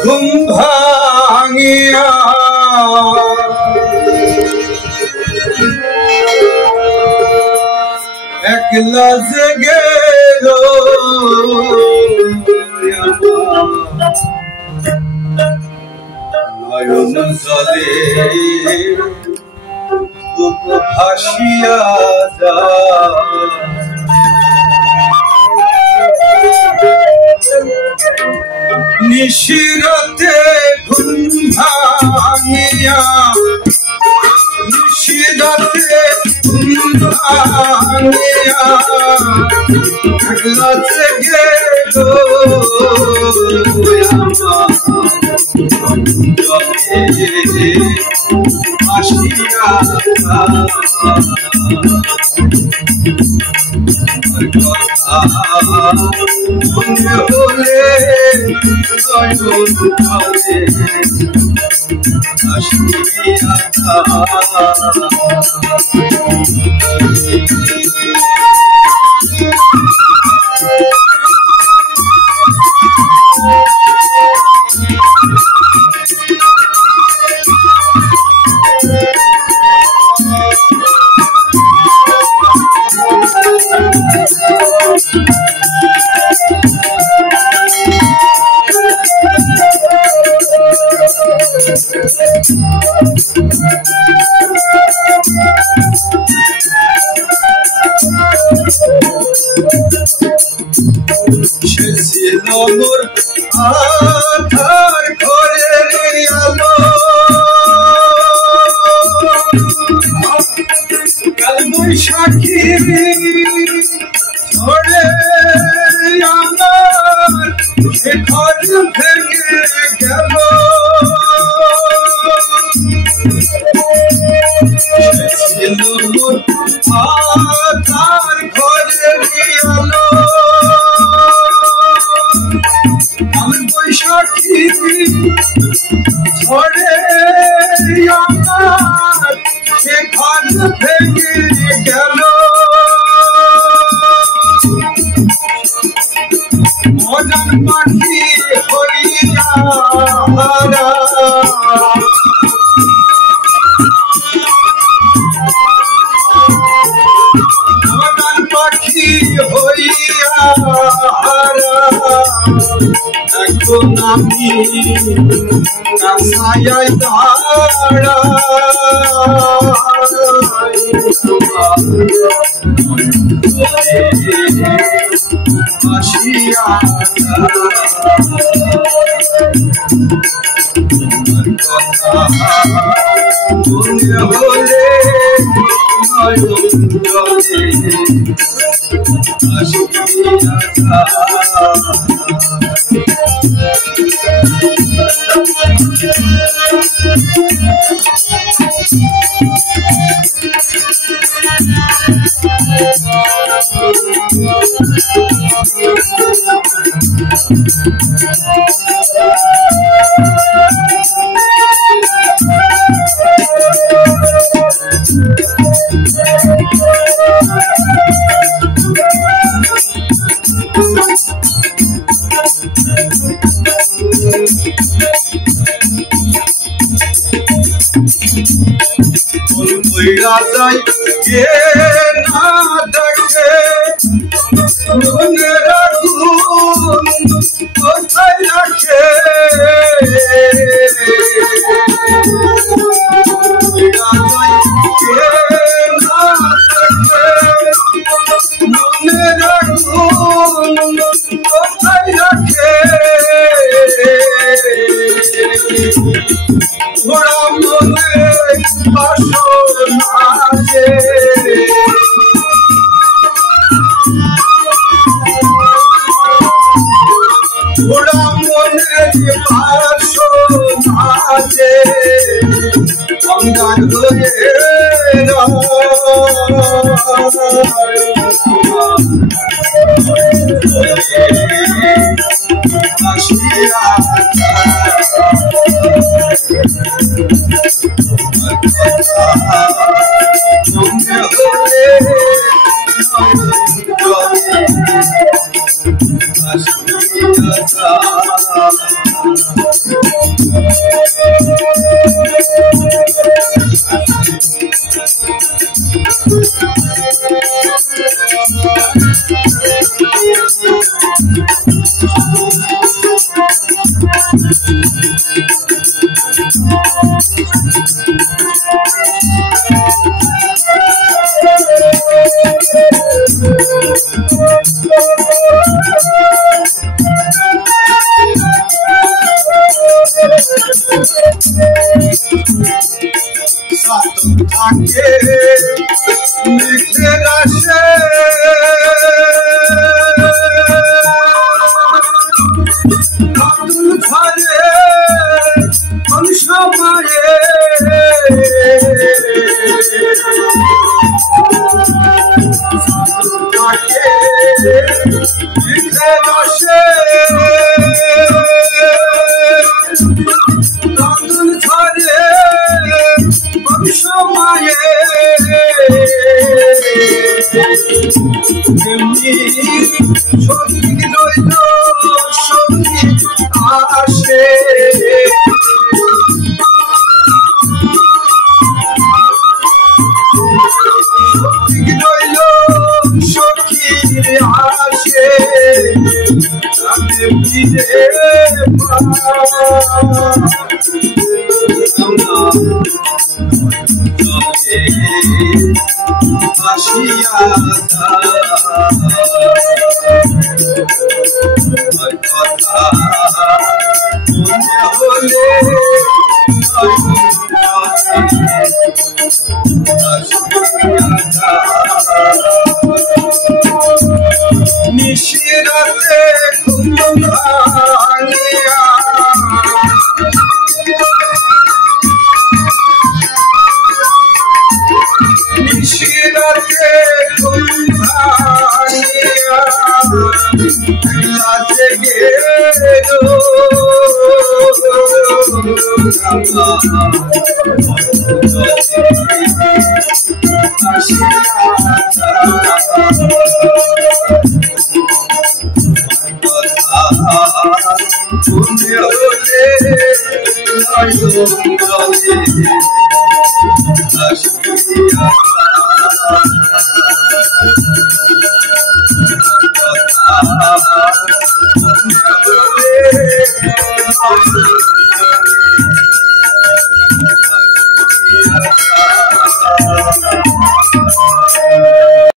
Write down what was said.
ঘুম ভাঙিয়া একলা জেগে নয়ন জলে দুঃখ ভাসিয়া যায় নিশিরাতে ঘুম ভাঙিয়া নিশিরাতে ঘুম ভাঙিয়া একলা জেগে আসিয়া মনে হলে আসিয়া সে ছিল মোর আধার ঘরের আলো কাল বৈশাখী ঝড়ে আমার সে ঘর ভেঙে গেল সে ছিল মোর আধার ঘরের আলো বৈশাখী ঝড়ে আমার সে ঘর ভেঙে গেল মজার পাখি হইয়া মজার পাখি হইয়া এখন আমি কাছায় আসিয়া মনে হলে রাজাই কে না দেখে মনের আগুন কোথায় রাখে রাজাই কে না দেখে মনের আগুন কোথায় রাখে ঘোড়া মনে বাসন আছে ঘোড়া মনের বাসন আছে অঙ্গার হয়ে আসিয়া থাকে লিখে আসে নতুন ঘরে কোন সময়ে থাকে লিখে আসে নতুন ঘরে কোন সময়ে সত্যি রইল সত্যি আসে সত্যি রইল সত্যি আসে ফিরে আসিয়া কথা মনে হলে নিশিরাতে ঘুম ভাঙিয়া নিশিরাতে ঘুম ভাঙিয়া লাজে গেল